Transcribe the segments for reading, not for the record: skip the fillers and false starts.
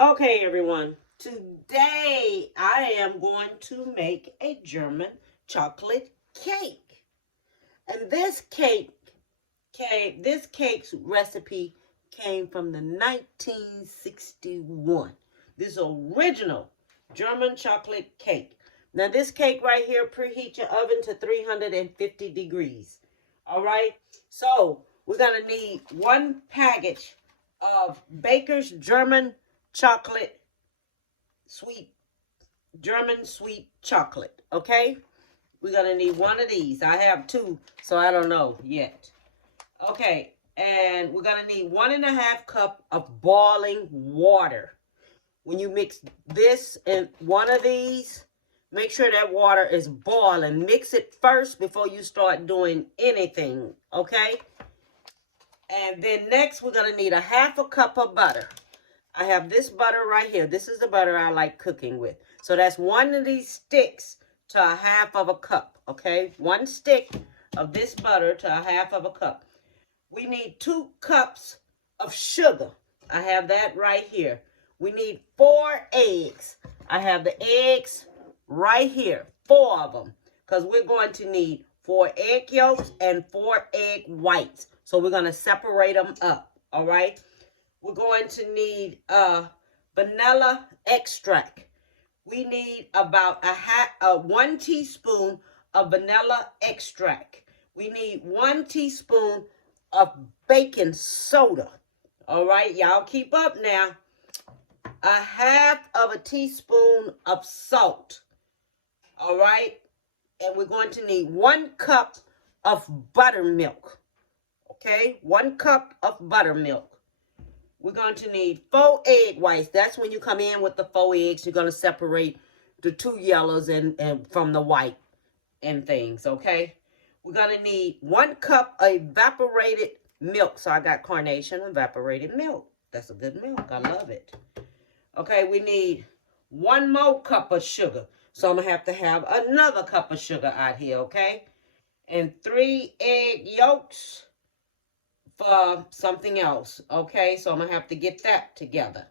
Okay, everyone. Today I am going to make a German chocolate cake. And this cake's recipe came from the 1961. This original German chocolate cake. Now this cake right here, preheat your oven to 350 degrees. All right. So we're going to need one package of Baker's German chocolate sweet, German sweet chocolate. Okay. We're going to need one of these. I have two, so I don't know yet. Okay. And we're going to need 1.5 cups of boiling water. When you mix this and one of these, make sure that water is boiling. Mix it first before you start doing anything, okay? And then next, we're going to need 1/2 cup of butter. I have this butter right here. This is the butter I like cooking with. So that's one of these sticks to 1/2 cup, okay? One stick of this butter to 1/2 cup. We need 2 cups of sugar. I have that right here. We need 4 eggs. I have the eggs right here, 4 of them, because we're going to need 4 egg yolks and 4 egg whites. So we're going to separate them up, all right? We're going to need vanilla extract. We need about 1 teaspoon of vanilla extract. We need 1 teaspoon of baking soda. All right, y'all keep up now. 1/2 teaspoon of salt. All right, and we're going to need 1 cup of buttermilk. Okay, 1 cup of buttermilk. We're going to need 4 egg whites. That's when you come in with the 4 eggs. You're going to separate the 2 yellows and from the white and things, okay? We're going to need 1 cup of evaporated milk. So I got Carnation evaporated milk. That's a good milk. I love it. Okay, we need 1 more cup of sugar. So I'm going to have another cup of sugar out here, okay? And 3 egg yolks for something else, okay? So I'm going to have to get that together.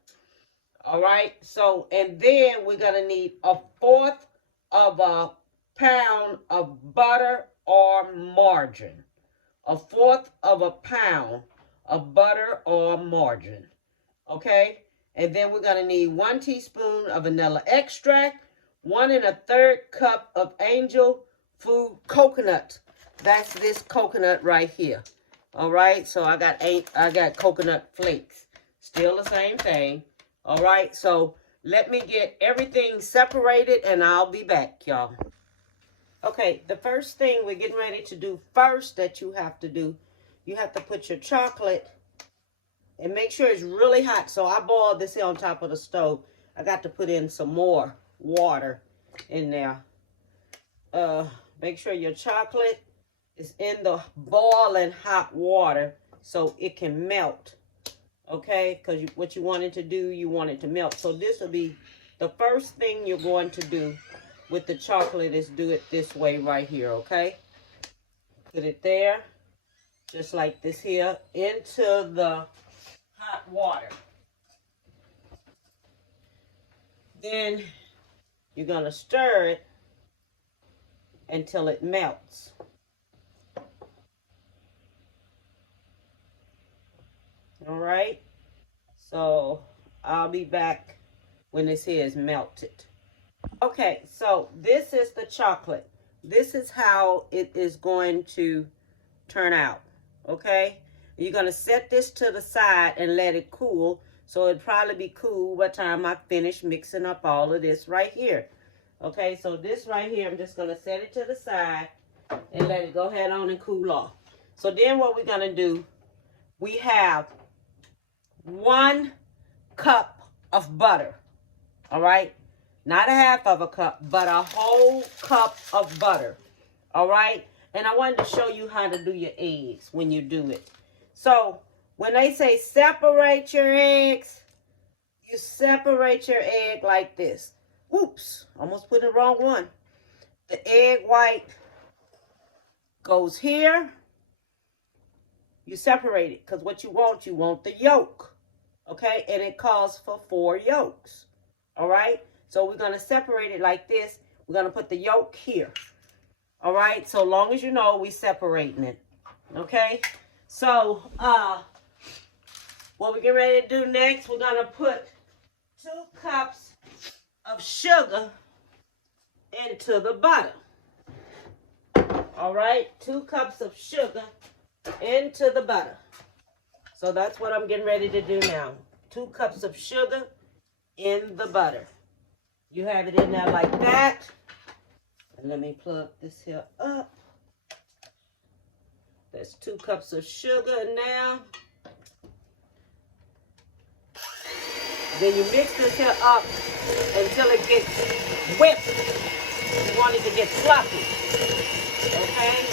All right, so, and then we're going to need 1/4 of a pound of butter or margarine. 1/4 of a pound of butter or margarine, okay? And then we're going to need 1 teaspoon of vanilla extract, 1 1/3 cup of angel food coconut. That's this coconut right here. All right, so I got coconut flakes. Still the same thing. All right, so let me get everything separated and I'll be back, y'all. Okay, the first thing we're getting ready to do first that you have to do, you have to put your chocolate and make sure it's really hot. So I boiled this here on top of the stove. I got to put in some more water in there. Make sure your chocolate is in the boiling hot water so it can melt. Okay, because what you want it to do, you want it to melt. So this will be the first thing you're going to do with the chocolate is do it this way right here, okay? Put it there, just like this here, into the hot water. Then you're going to stir it until it melts. All right, so I'll be back when this here is melted. Okay, so this is the chocolate. This is how it is going to turn out, okay? You're going to set this to the side and let it cool. So it'll probably be cool by the time I finish mixing up all of this right here. Okay, so this right here, I'm just going to set it to the side and let it go ahead on and cool off. So then what we're going to do, we have 1 cup of butter, all right? Not 1/2 cup, but a whole cup of butter, all right? And I wanted to show you how to do your eggs when you do it. So when they say separate your eggs, you separate your egg like this. Oops, almost put the wrong one. The egg white goes here. You separate it because what you want the yolk. Okay, and it calls for 4 yolks. All right, so we're going to separate it like this. We're going to put the yolk here. All right, so long as you know we separating it. Okay, so what we're getting ready to do next, we're going to put 2 cups of sugar into the butter. All right, 2 cups of sugar into the butter. So that's what I'm getting ready to do now. 2 cups of sugar in the butter. You have it in there like that. And let me plug this here up. There's 2 cups of sugar now. Then you mix this here up until it gets whipped. You want it to get fluffy. Okay?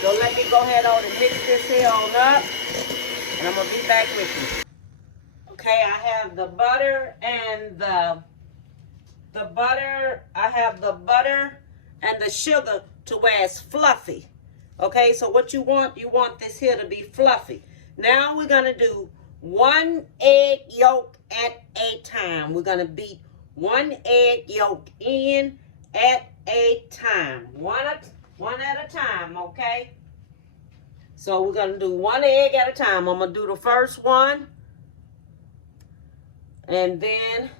So let me go ahead on and mix this here on up. And I'm going to be back with you. Okay, I have the butter and the butter. I have the butter and the sugar to where it's fluffy. Okay, so what you want this here to be fluffy. Now we're going to do 1 egg yolk at a time. We're going to beat 1 egg yolk in at a time. One at a time, okay? So we're going to do 1 egg at a time. I'm going to do the first one. And then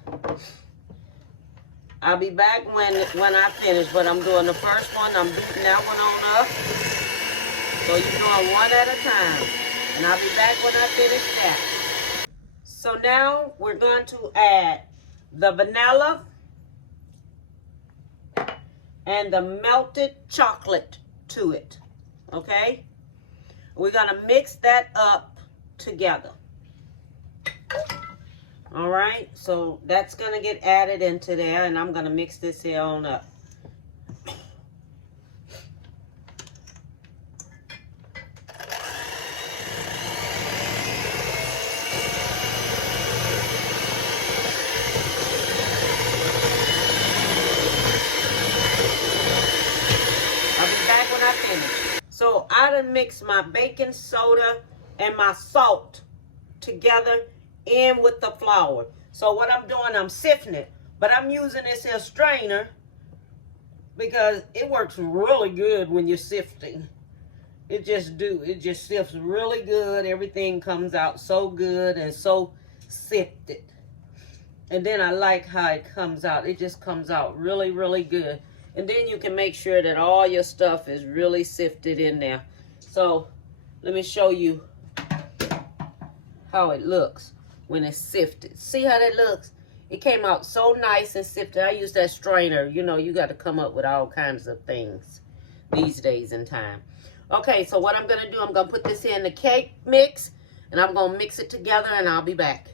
I'll be back when I finish. But I'm doing the first one. I'm beating that one on up. So you're doing 1 at a time. And I'll be back when I finish that. So now we're going to add the vanilla and the melted chocolate to it. Okay? We're going to mix that up together. All right? So that's going to get added into there, and I'm going to mix this here on up. So I done mixed my baking soda and my salt together in with the flour. So what I'm doing, I'm sifting it. But I'm using this here strainer because it works really good when you're sifting. It just sifts really good. Everything comes out so good and so sifted. And then I like how it comes out. It just comes out really, really good. And then you can make sure that all your stuff is really sifted in there. So let me show you how it looks when it's sifted. See how that looks? It came out so nice and sifted. I use that strainer. You know, you got to come up with all kinds of things these days and time. Okay, so what I'm going to do, I'm going to put this in the cake mix. And I'm going to mix it together and I'll be back.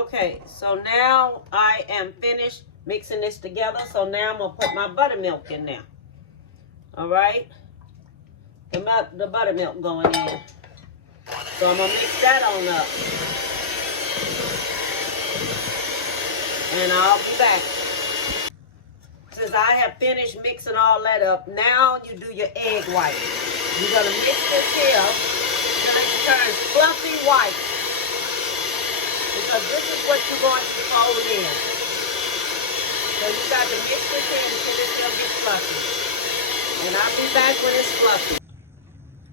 Okay, so now I am finished mixing this together. So now I'm going to put my buttermilk in there. All right. The buttermilk going in. So I'm going to mix that on up. And I'll be back. Since I have finished mixing all that up, now you do your egg white. You're going to mix this here until it turns fluffy white. Because this is what you're going to fold in. So you got to mix this in until it's going to get fluffy. And I'll be back when it's fluffy.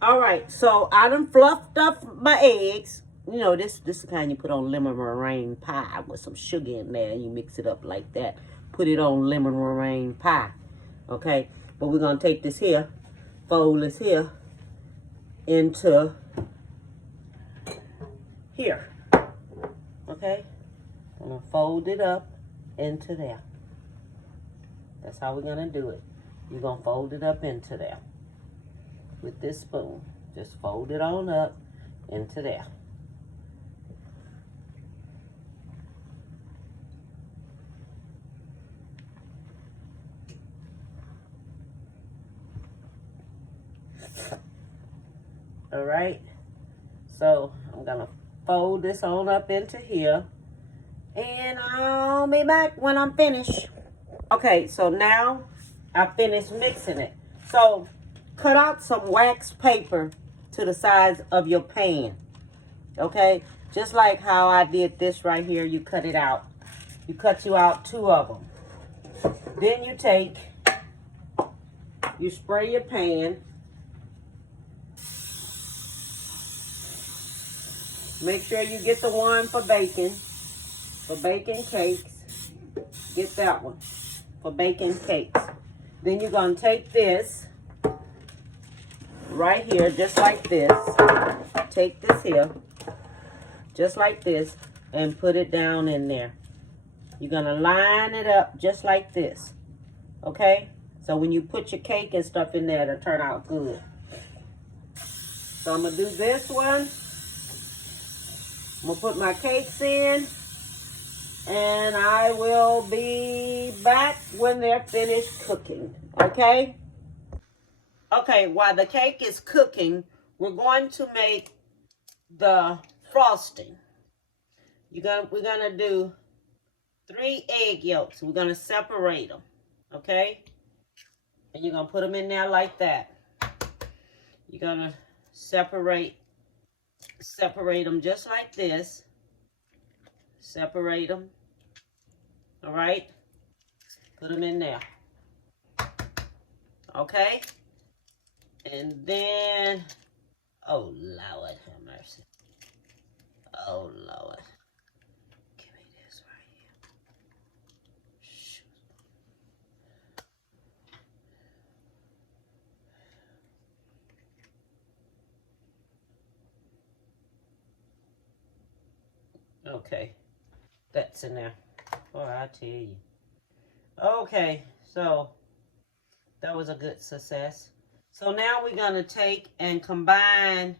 Alright, so I done fluffed up my eggs. You know, this is the kind you put on lemon meringue pie with some sugar in there. And you mix it up like that. Put it on lemon meringue pie. Okay, but we're going to take this here, fold this here into here. Okay, I'm going to fold it up into there. That's how we're going to do it. You're going to fold it up into there with this spoon. Just fold it on up into there. All right, so I'm going to fold this on up into here. And I'll be back when I'm finished. Okay, so now I finished mixing it. So cut out some wax paper to the size of your pan. Okay, Just like how I did this right here, you cut it out. You cut you out 2 of them. Then you spray your pan. Make sure you get the one for baking cakes. Get that one for baking cakes. Then you're going to take this right here, just like this. Take this here, just like this, and put it down in there. You're going to line it up just like this. Okay? So when you put your cake and stuff in there, it'll turn out good. So I'm going to do this one. I'm going to put my cakes in. And I will be back when they're finished cooking. Okay? Okay, while the cake is cooking, we're going to make the frosting. We're going to do 3 egg yolks. We're going to separate them. Okay? And you're going to put them in there like that. You're going to separate them just like this. Separate them. All right? Put them in there. Okay? And then, oh Lord, have mercy. Oh Lord. Give me this right here. Shoot. Okay, that's in there. Boy, I tell you. Okay, so that was a good success. So now we're going to take and combine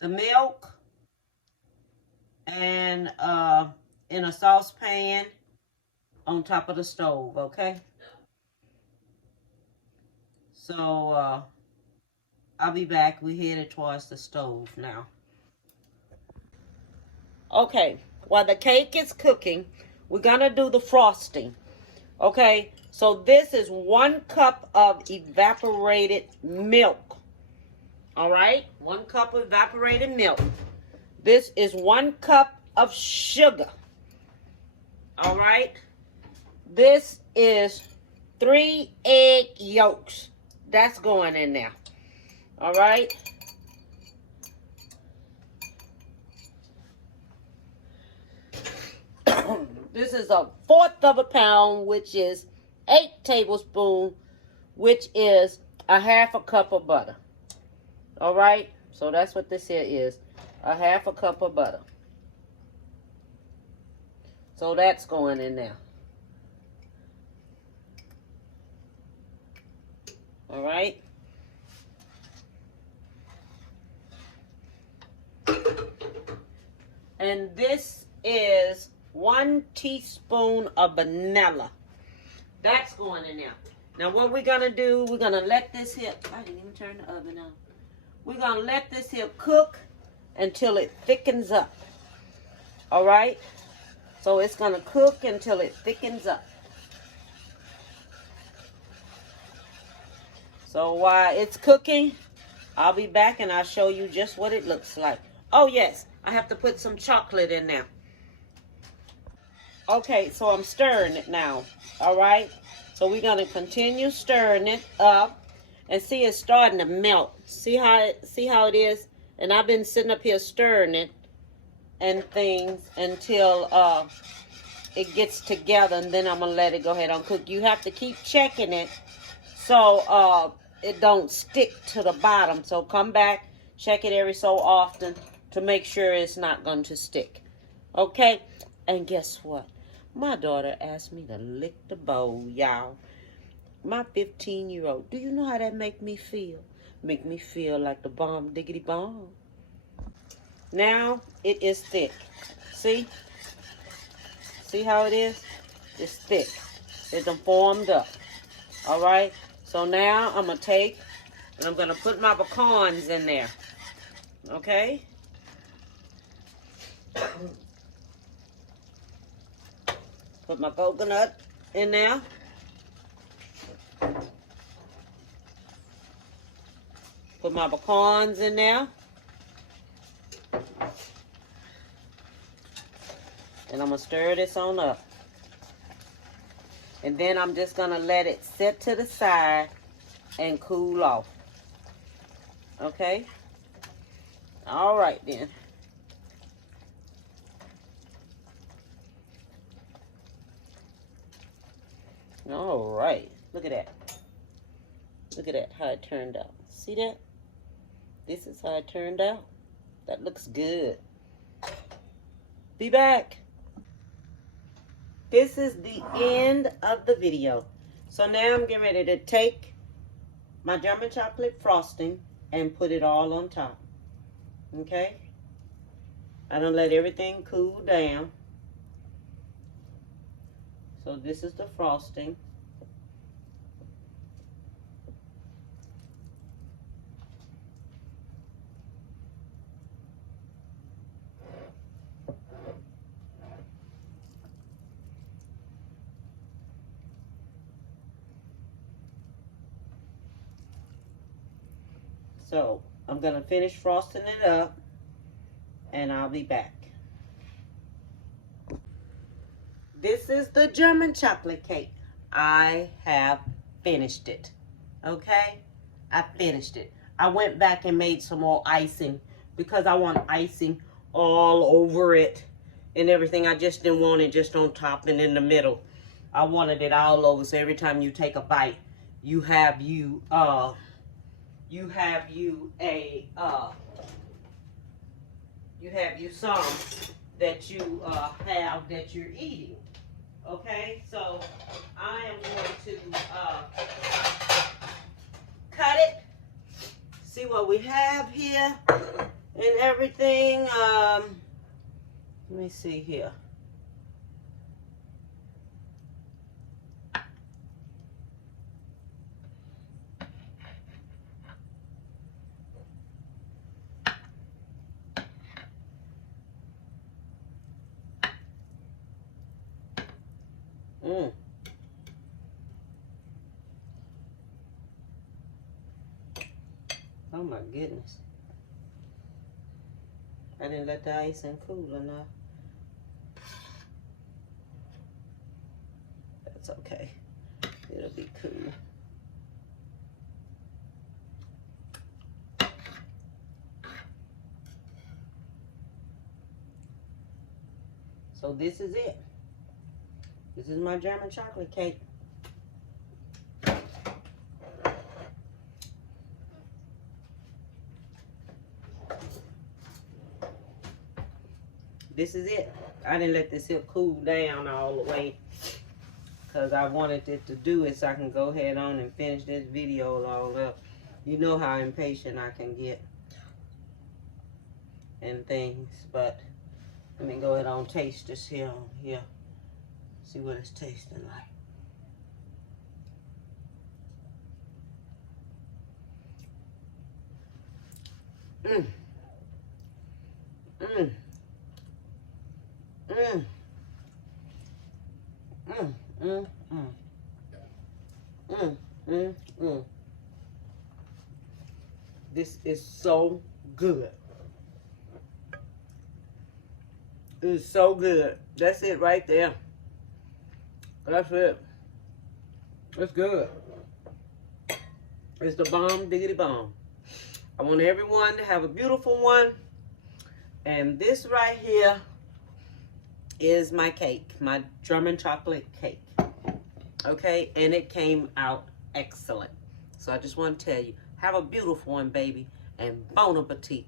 the milk and in a saucepan on top of the stove, okay? So I'll be back. We're headed towards the stove now. Okay, while the cake is cooking, we're going to do the frosting. Okay, so this is 1 cup of evaporated milk. All right, 1 cup of evaporated milk. This is 1 cup of sugar. All right, this is 3 egg yolks. That's going in there. All right. This is 1/4 of a pound, which is 8 tablespoons, which is 1/2 cup of butter. All right, so that's what this here is, 1/2 cup of butter. So that's going in there. All right. And this is 1 teaspoon of vanilla. That's going in there. Now what we're going to do, we're going to let this here, I didn't even turn the oven on. We're going to let this here cook until it thickens up. All right? So it's going to cook until it thickens up. So while it's cooking, I'll be back and I'll show you just what it looks like. Oh yes, I have to put some chocolate in there. Okay, so I'm stirring it now. All right? So we're going to continue stirring it up and see it's starting to melt. See how it is? And I've been sitting up here stirring it and things until it gets together, and then I'm going to let it go ahead and cook. You have to keep checking it so it don't stick to the bottom. So come back, check it every so often to make sure it's not going to stick. Okay? And guess what? My daughter asked me to lick the bowl, y'all. My 15-year-old. Do you know how that make me feel? Make me feel like the bomb diggity bomb. Now it is thick. See? See how it is? It's thick. It's done formed up. All right? So now I'm going to take and I'm going to put my pecans in there. Okay? Put my coconut in there. Put my pecans in there. And I'm going to stir this on up. And then I'm just going to let it sit to the side and cool off. Okay? All right then. All right. Look at that. Look at that, how it turned out. See that? This is how it turned out. That looks good. Be back. This is the end of the video. So now I'm getting ready to take my German chocolate frosting and put it all on top. Okay? I done let everything cool down. So this is the frosting. So I'm going to finish frosting it up and I'll be back. This is the German chocolate cake. I have finished it. Okay? I finished it. I went back and made some more icing because I want icing all over it and everything. I just didn't want it just on top and in the middle. I wanted it all over, so every time you take a bite, you have some that you have that you're eating. Okay, so I am going to cut it. See what we have here and everything. Let me see here. Oh my goodness. I didn't let the icing cool enough. That's okay. It'll be cool. So this is it. This is my German chocolate cake. This is it. I didn't let this here cool down all the way because I wanted it to do it so I can go ahead on and finish this video all up. You know how impatient I can get and things, but let me go ahead on taste this here on here. See what it's tasting like. This is so good. It's so good. That's it right there. That's it. It's good. It's the bomb diggity bomb. I want everyone to have a beautiful one. And this right here is my cake, my German chocolate cake. Okay, and it came out excellent. So I just want to tell you, have a beautiful one, baby, and bon appetit.